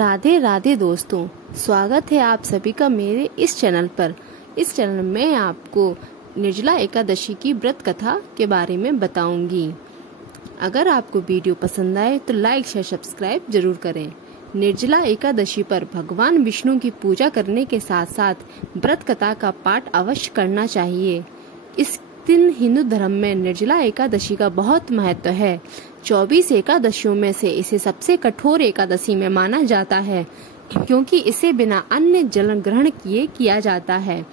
राधे राधे दोस्तों, स्वागत है आप सभी का मेरे इस चैनल पर। इस चैनल में मैं आपको निर्जला एकादशी की व्रत कथा के बारे में बताऊंगी। अगर आपको वीडियो पसंद आए तो लाइक शेयर सब्सक्राइब जरूर करें। निर्जला एकादशी पर भगवान विष्णु की पूजा करने के साथ साथ व्रत कथा का पाठ अवश्य करना चाहिए। इस दिन हिंदू धर्म में निर्जला एकादशी का बहुत महत्व है। 24 एकादशियों में से इसे सबसे कठोर एकादशी में माना जाता है, क्योंकि इसे बिना अन्य जल ग्रहण किए किया जाता है।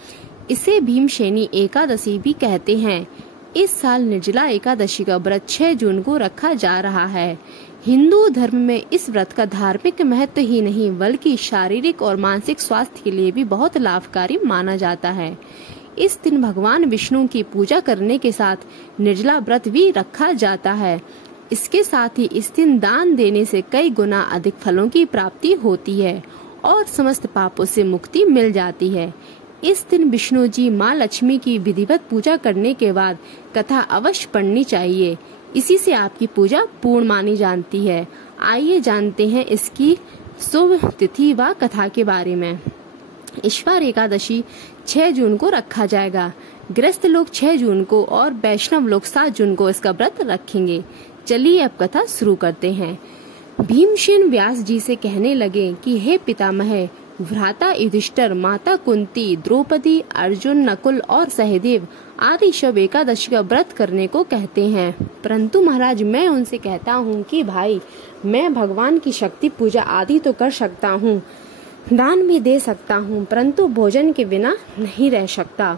इसे भीमसेनी एकादशी भी कहते हैं। इस साल निर्जला एकादशी का व्रत 6 जून को रखा जा रहा है। हिंदू धर्म में इस व्रत का धार्मिक महत्व ही नहीं बल्कि शारीरिक और मानसिक स्वास्थ्य के लिए भी बहुत लाभकारी माना जाता है। इस दिन भगवान विष्णु की पूजा करने के साथ निर्जला व्रत भी रखा जाता है। इसके साथ ही इस दिन दान देने से कई गुना अधिक फलों की प्राप्ति होती है और समस्त पापों से मुक्ति मिल जाती है। इस दिन विष्णु जी माँ लक्ष्मी की विधिवत पूजा करने के बाद कथा अवश्य पढ़नी चाहिए। इसी से आपकी पूजा पूर्ण मानी जाती है। आइए जानते हैं इसकी शुभ तिथि व कथा के बारे में। ईश्वर एकादशी 6 जून को रखा जाएगा। गृहस्थ लोग 6 जून को और वैष्णव लोग 7 जून को इसका व्रत रखेंगे। चलिए अब कथा शुरू करते हैं। भीमसेन व्यास जी से कहने लगे कि हे पितामह, भ्राता युधिष्ठिर, माता कुंती, द्रौपदी, अर्जुन, नकुल और सहदेव आदि सब एकादशी का व्रत करने को कहते हैं, परंतु महाराज मैं उनसे कहता हूँ कि भाई मैं भगवान की शक्ति पूजा आदि तो कर सकता हूँ, दान भी दे सकता हूँ, परंतु भोजन के बिना नहीं रह सकता।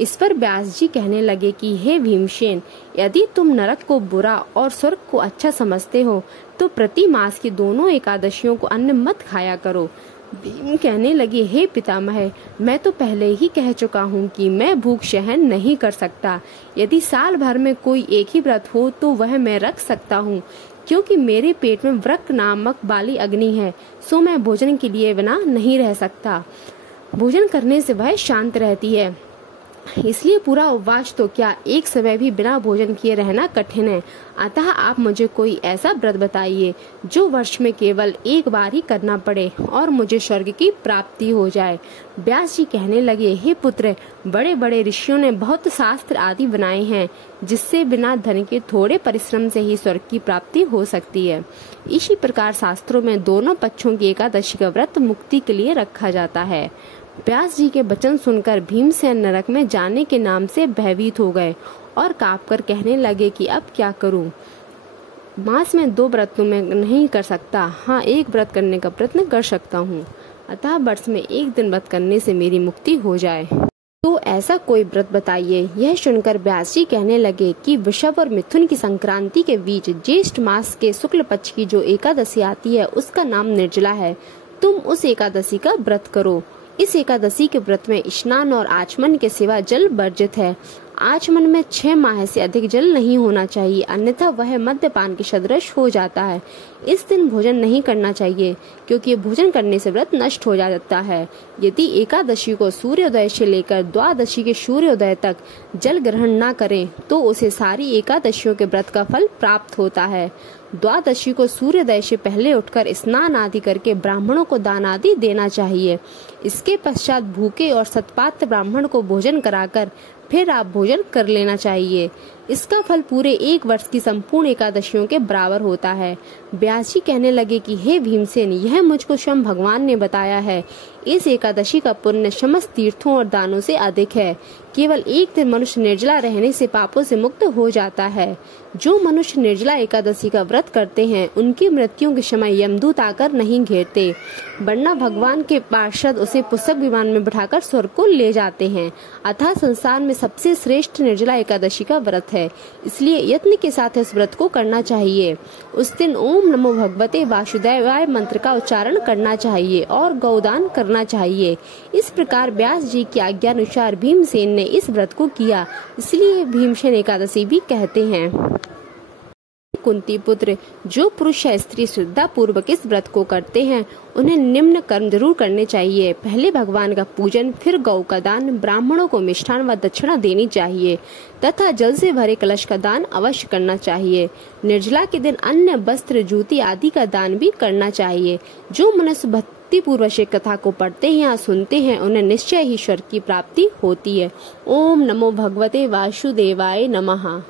इस पर व्यास जी कहने लगे कि हे भीमसेन, यदि तुम नरक को बुरा और स्वर्ग को अच्छा समझते हो तो प्रति मास की दोनों एकादशियों को अन्न मत खाया करो। भीम कहने लगे हे पितामह, मैं तो पहले ही कह चुका हूँ कि मैं भूख सहन नहीं कर सकता। यदि साल भर में कोई एक ही व्रत हो तो वह मैं रख सकता हूँ, क्योंकि मेरे पेट में व्रक नामक बाली अग्नि है, सो मैं भोजन के लिए बिना नहीं रह सकता। भोजन करने से वह शांत रहती है, इसलिए पूरा उपवास तो क्या एक समय भी बिना भोजन किए रहना कठिन है। अतः आप मुझे कोई ऐसा व्रत बताइए जो वर्ष में केवल एक बार ही करना पड़े और मुझे स्वर्ग की प्राप्ति हो जाए। व्यास जी कहने लगे हे पुत्र, बड़े बड़े ऋषियों ने बहुत शास्त्र आदि बनाए हैं जिससे बिना धन के थोड़े परिश्रम से ही स्वर्ग की प्राप्ति हो सकती है। इसी प्रकार शास्त्रों में दोनों पक्षों की एकादशी का व्रत मुक्ति के लिए रखा जाता है। व्यास जी के वचन सुनकर भीमसेन नरक में जाने के नाम से भयभीत हो गए और कांपकर कहने लगे कि अब क्या करूं? मास में 2 व्रत तो मैं नहीं कर सकता, हाँ 1 व्रत करने का प्रयत्न कर सकता हूँ, अतः वर्ष में 1 दिन व्रत करने से मेरी मुक्ति हो जाए। तो ऐसा कोई व्रत बताइए। यह सुनकर व्यास जी कहने लगे कि वृषभ और मिथुन की संक्रांति के बीच ज्येष्ठ मास के शुक्ल पक्ष की जो एकादशी आती है उसका नाम निर्जला है। तुम उस एकादशी का व्रत करो। इस एकादशी के व्रत में स्नान और आचमन के सिवा जल वर्जित है। आचमन में 6 माह से अधिक जल नहीं होना चाहिए, अन्यथा वह मद्यपान के सदृश हो जाता है। इस दिन भोजन नहीं करना चाहिए, क्योंकि भोजन करने से व्रत नष्ट हो जाता है। यदि एकादशी को सूर्योदय से लेकर द्वादशी के सूर्योदय तक जल ग्रहण न करें तो उसे सारी एकादशियों के व्रत का फल प्राप्त होता है। द्वादशी को सूर्योदय से पहले उठकर स्नान आदि करके ब्राह्मणों को दान आदि देना चाहिए। इसके पश्चात भूखे और सत्पात्र ब्राह्मण को भोजन कराकर फिर आप भोजन कर लेना चाहिए। इसका फल पूरे 1 वर्ष की संपूर्ण एकादशियों के बराबर होता है। व्यास जी कहने लगे कि हे भीमसेन, यह मुझको स्वयं भगवान ने बताया है। इस एकादशी का पुण्य समस्त तीर्थों और दानों से अधिक है। केवल 1 दिन मनुष्य निर्जला रहने से पापों से मुक्त हो जाता है। जो मनुष्य निर्जला एकादशी का व्रत करते हैं उनकी मृत्यु के समय यमदूत आकर नहीं घेरते, वरना भगवान के पार्षद उसे पुस्तक विमान में बिठाकर स्वर्ग को ले जाते हैं। अतः संसार में सबसे श्रेष्ठ निर्जला एकादशी का व्रत है, इसलिए यत्न के साथ इस व्रत को करना चाहिए। उस दिन ओम नमो भगवते वासुदेवाय मंत्र का उच्चारण करना चाहिए और गौदान करना चाहिए। इस प्रकार व्यास जी की आज्ञा अनुसार भीमसेन ने इस व्रत को किया, इसलिए भीमसेन एकादशी भी कहते हैं। कुंती पुत्र, जो पुरुष या स्त्री श्रद्धा पूर्वक इस व्रत को करते हैं उन्हें निम्न कर्म जरूर करने चाहिए। पहले भगवान का पूजन, फिर गौ का दान, ब्राह्मणों को मिष्ठान व दक्षिणा देनी चाहिए तथा जल से भरे कलश का दान अवश्य करना चाहिए। निर्जला के दिन अन्न, वस्त्र, जूती आदि का दान भी करना चाहिए। जो मनुष्य भक्ति पूर्वक कथा को पढ़ते हैं या सुनते हैं उन्हें निश्चय ही ईश्वर की प्राप्ति होती है। ओम नमो भगवते वासुदेवाय नमः।